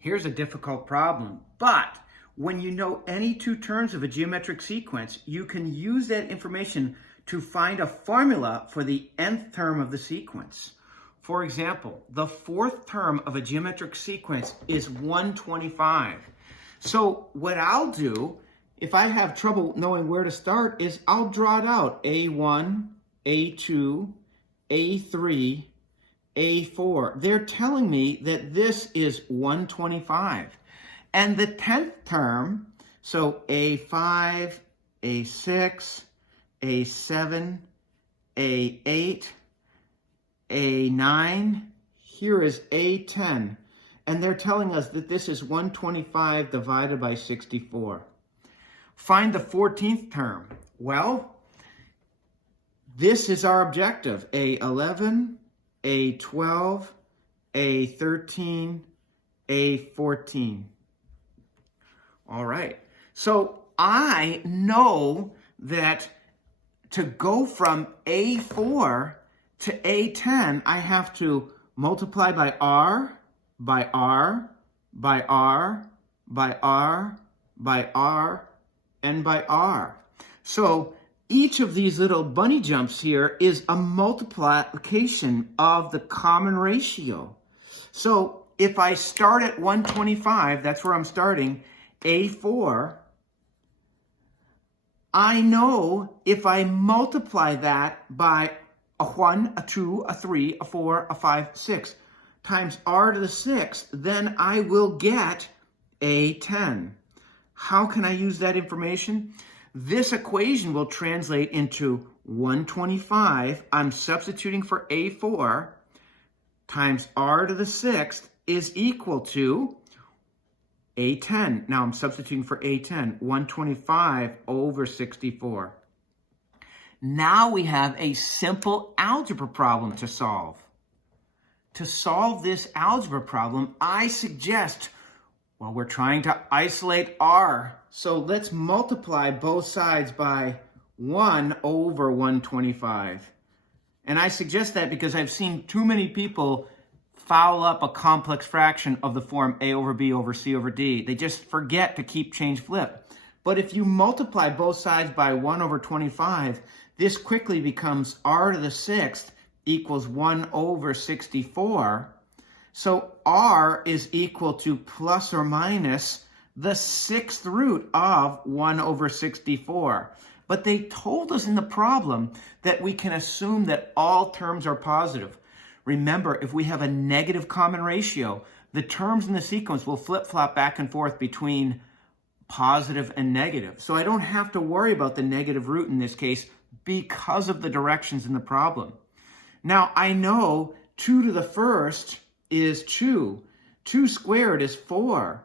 Here's a difficult problem, but when you know any two terms of a geometric sequence, you can use that information to find a formula for the nth term of the sequence. For example, the fourth term of a geometric sequence is 125. So what I'll do, if I have trouble knowing where to start, is I'll draw it out. A1, A2, A3, A4. They're telling me that this is 125. And the 10th term, so A5, A6, A7, A8, A9, here is A10. And they're telling us that this is 125 divided by 64. Find the 14th term. Well, this is our objective. A11, A12, A13, A14. All right. So I know that to go from A4 to A10, I have to multiply by R, by R, by R, by R, by R, and by R. So each of these little bunny jumps here is a multiplication of the common ratio. So if I start at 125, that's where I'm starting, A4, I know if I multiply that by a 1, a 2, a 3, a 4, a 5, 6 times R to the 6th, then I will get A10. How can I use that information? This equation will translate into 125. I'm substituting for A4 times R to the 6th is equal to A10. Now I'm substituting for A10, 125 over 64. Now we have a simple algebra problem to solve. To solve this algebra problem, I suggest, well, we're trying to isolate R. So let's multiply both sides by 1 over 125. And I suggest that because I've seen too many people foul up a complex fraction of the form A over B over C over D. They just forget to keep change flip. But if you multiply both sides by 1 over 25, this quickly becomes R to the 6th equals 1 over 64. So R is equal to plus or minus the 6th root of 1 over 64. But they told us in the problem that we can assume that all terms are positive. Remember, if we have a negative common ratio, the terms in the sequence will flip-flop back and forth between positive and negative. So I don't have to worry about the negative root in this case because of the directions in the problem. Now, I know 2 to the first is 2. 2 squared is 4.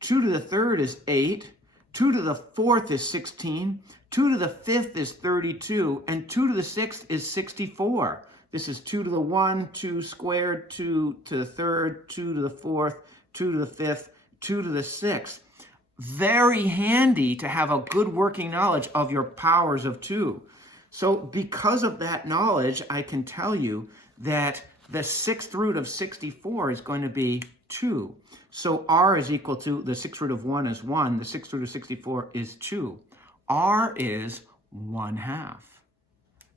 2 to the third is 8. 2 to the fourth is 16. 2 to the fifth is 32. And 2 to the sixth is 64. This is 2 to the 1, 2 squared, 2 to the third, 2 to the fourth, 2 to the fifth, 2 to the sixth. Very handy to have a good working knowledge of your powers of 2. So because of that knowledge, I can tell you that the 6th root of 64 is going to be 2. So R is equal to, the 6th root of 1 is 1. The 6th root of 64 is 2. R is 1/2.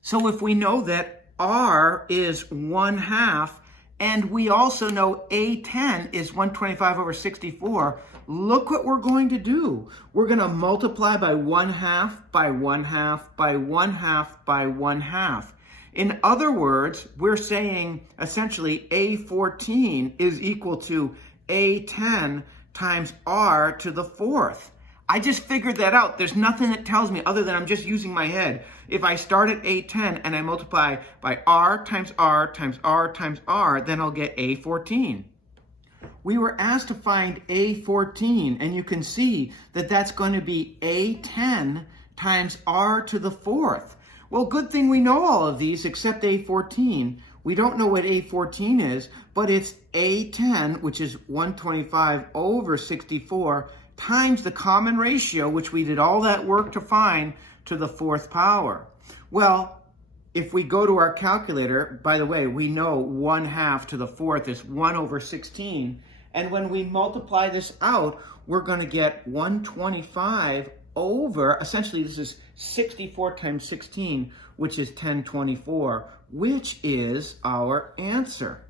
So if we know that R is 1/2, and we also know A10 is 125 over 64, look what we're going to do. We're going to multiply by 1/2, by 1/2, by 1/2, by 1/2. In other words, we're saying essentially A14 is equal to A10 times R to the 4th. I just figured that out. There's nothing that tells me other than I'm just using my head. If I start at A10 and I multiply by R times R times R times R, then I'll get A14. We were asked to find A14, and you can see that that's going to be A10 times R to the 4th. Well, good thing we know all of these except A14. We don't know what A14 is, but it's A10, which is 125 over 64, times the common ratio, which we did all that work to find, to the 4th power. Well, if we go to our calculator, by the way, we know 1/2 to the 4th is 1 over 16, And when we multiply this out, we're going to get 125 over, essentially this is 64 times 16, which is 1024, which is our answer.